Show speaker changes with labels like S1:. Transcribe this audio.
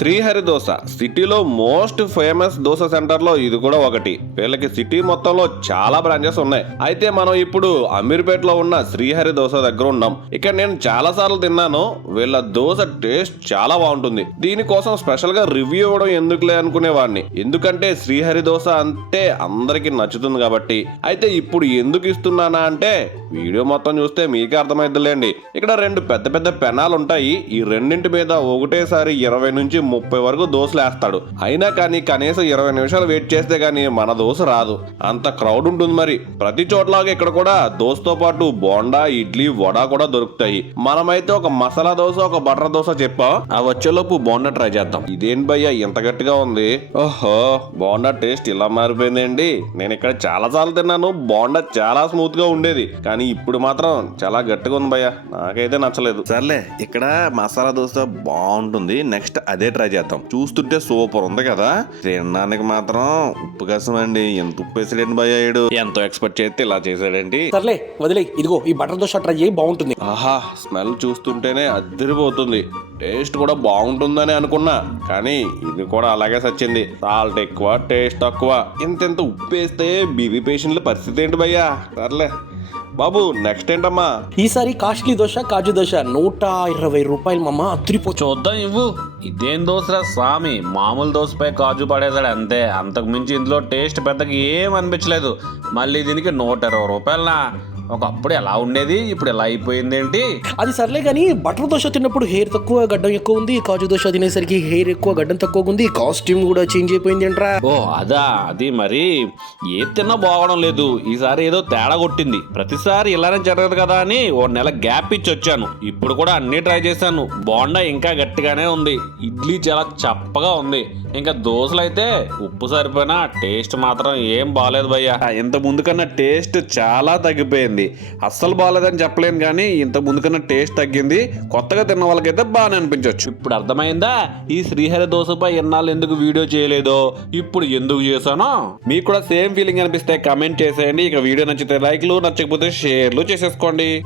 S1: శ్రీహరి దోశ. సిటీలో most famous dosa సెంటర్లో ఇది కూడా ఒకటి. వీళ్ళకి సిటీ మొత్తంలో చాలా బ్రాంచెస్ ఉన్నాయి. అయితే మనం ఇప్పుడు అమీర్పేటలో ఉన్న శ్రీహరి దోశ దగ్గర ఉన్నాం. ఇక్కడ నేను చాలా సార్లు తిన్నాను. వీళ్ళ దోశ టేస్ట్ చాలా బాగుంటుంది. దీనికోసం స్పెషల్గా రివ్యూ ఇవ్వడం ఎందుకులే అనుకునేవాడిని. ఎందుకంటే శ్రీహరి దోశ అంటే అందరికి నచ్చుతుంది కాబట్టి. అయితే ఇప్పుడు ఎందుకు ఇస్తున్నానా అంటే వీడియో మొత్తం చూస్తే మీకే అర్థమైద్దిలేండి ఇక్కడ రెండు పెద్ద పెద్ద పెనాలు ఉంటాయి ఈ రెండింటి మీద ఒకటేసారి ఇరవై నుంచి ముప్పై వరకు దోశలు వేస్తాడు అయినా కానీ కనీసం ఇరవై నిమిషాలు వెయిట్ చేస్తే కానీ మన దోశ రాదు. అంత క్రౌడ్ ఉంటుంది మరి. ప్రతి చోట్లాగా ఇక్కడ కూడా దోశతో పాటు బోండా ఇడ్లీ వడ కూడా దొరుకుతాయి. మనమైతే ఒక మసాలా దోశ ఒక బటర్ దోశ చెప్పాం? ఆ వచ్చేలోపు బోండా ట్రై చేద్దాం. ఇదేంటి భయ్యా ఇంత గట్టిగా ఉంది? ఓహో బోండా టేస్ట్ ఇలా మారిపోయిందండి నేను ఇక్కడ చాలా సార్లు తిన్నాను. బోండా చాలా స్మూత్గా ఉండేది. కానీ ఇప్పుడు మాత్రం చాలా గట్టిగా ఉంది భయ్యా. నాకైతే నచ్చలేదు. సర్లే ఇక్కడ మసాలా దోశ బాగుంటుంది. నెక్స్ట్ అదే ట్రై చేద్దాం. చూస్తుంటే సూపర్ ఉంది కదా. తినడానికి మాత్రం ఉప్పు కసం అండి. ఎంత ఉప్పు వేసాడండి భయ్యాడు ఎంతో ఎక్స్పెక్ట్ చేస్తే ఇలా చేసాడేంటి
S2: సర్లే వదిలే ఇదిగో ఈ బటర్ దోశ ట్రై చేయి బాగుంటుంది.
S1: ఆహా స్మెల్ చూస్తుంటేనే అద్దరిపోతుంది టేస్ట్ కూడా బాగుంటుందని అనుకున్నా. కానీ ఇది కూడా అలాగే సచ్చింది. సాల్ట్ ఎక్కువ టేస్ట్ తక్కువ. ఇంతెంత ఉప్పు వేస్తే బీబీ పేషెంట్ల పరిస్థితి ఏంటి భయ్యా? సర్లే. బాబు నెక్స్ట్ ఏంటమ్మా?
S2: ఈసారి కాస్ట్లీ దోశ కాజు దోశ నూట ఇరవై రూపాయలు మమ్మ అత్తిరిపో
S3: చూద్దాం ఇవ్వు. ఇదేం దోశరా స్వామి? మామూలు దోశపై కాజు పడేసాడు అంతే. అంతకు మించి ఇందులో టేస్ట్ పెద్దగా ఏం అనిపించలేదు. మళ్ళీ దీనికి నూట ఇరవై రూపాయలనా? ఒకప్పుడు ఎలా ఉండేది? ఇప్పుడు ఎలా అయిపోయింది ఏంటి?
S2: అది సర్లే కానీ బటర్ దోశ తిన్నప్పుడు హెయిర్ తక్కువ గడ్డం ఎక్కువ ఉంది. కాజు దోశ తినేసరికి హెయిర్ ఎక్కువ గడ్డం తక్కువ ఉంది. కాస్ట్యూమ్ కూడా చేంజ్ అయిపోయింది ఏంట్రా?
S3: ఓ అదా అది మరి. ఏ తిన్నా బాగడం లేదు. ఈసారి ఏదో తేడా కొట్టింది. ప్రతిసారి ఇలానే జరగదు కదా అని ఓ నెల గ్యాప్ ఇచ్చి వచ్చాను. ఇప్పుడు కూడా అన్ని ట్రై చేశాను. బోండా ఇంకా గట్టిగానే ఉంది. ఇడ్లీ చాలా చప్పగా ఉంది. ఇంకా దోశలు అయితే ఉప్పు సరిపోయినా టేస్ట్ మాత్రం ఏం బాగాలేదు భయ్యా. ఇంత ముందు కన్నా టేస్ట్ చాలా తగ్గిపోయింది. అస్సలు బాగాలేదని చెప్పలేను కానీ ఇంత ముందు కన్నా టేస్ట్ తగ్గింది. కొత్తగా తిన్న వాళ్ళకైతే బాగానే అనిపించవచ్చు ఇప్పుడు అర్థమైందా? ఈ శ్రీహరి దోశపై ఎన్నాళ్ళు ఎందుకు వీడియో చేయలేదో? ఇప్పుడు ఎందుకు చేశానో? మీకు కూడా సేమ్ ఫీలింగ్ అనిపిస్తే కమెంట్ చేసేయండి. ఇక వీడియో నచ్చితే లైక్లు నచ్చకపోతే షేర్లు చేసేసుకోండి.